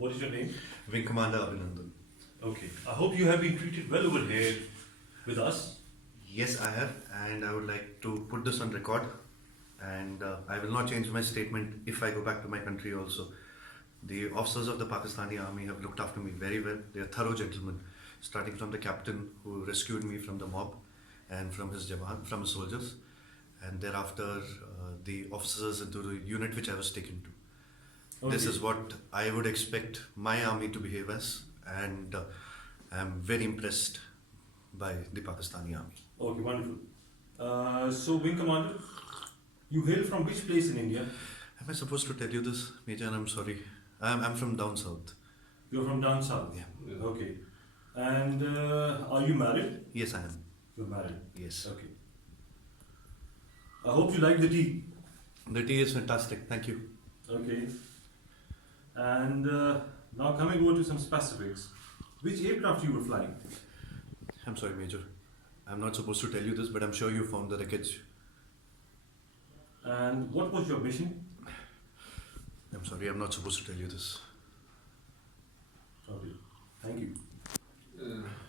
What is your name? Wing Commander Abhinandan. Okay. I hope you have been treated well over here with us. Yes, I have, and I would like to put this on record. And I will not change my statement if I go back to my country also. The officers of the Pakistani army have looked after me very well. They are thorough gentlemen, starting from the captain who rescued me from the mob and from his jawan, from his soldiers, and thereafter the officers into the unit which I was taken to. This Okay. is what I would expect my army to behave as, and I am very impressed by the Pakistani army. Okay, wonderful. So, Wing Commander, you hail from which place in India? Am I supposed to tell you this, Major? I'm sorry. I'm from down south. You're from down south. Yeah. Okay. And are you married? Yes, I am. You're married. Yes. Okay. I hope you like the tea. The tea is fantastic. Thank you. Okay. And now coming over to some specifics. Which aircraft you were flying? I'm sorry, Major. I'm not supposed to tell you this, but I'm sure you found the wreckage. And what was your mission? I'm sorry, I'm not supposed to tell you this. Okay. Thank you.